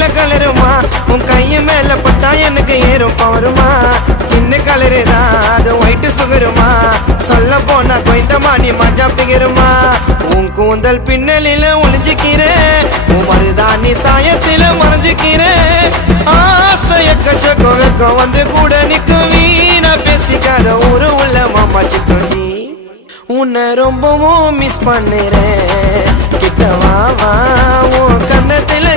நீல கலருமா உன் கைய மேல பட்டா எனக்கு ஏறும் பவருமா இன்ன கலரு தான் அது ஒயிட் சுகருமா சொல்ல போனா கொய்தமா நீ மஜா பிகருமா உன் கூந்தல் பின்னலில ஒளிஞ்சுக்கிறேன் உன் மருதாணி சாயத்தில மறைஞ்சுக்கிறேன் ஆசைய கச்ச வந்து கூட நிக்கும் வீணா பேசிக்காத ஊரு உள்ள மாமா சிக்கி உன்னை ரொம்பவும் மிஸ் பண்ணுறேன் கிட்ட வா உன் கண்ணத்துல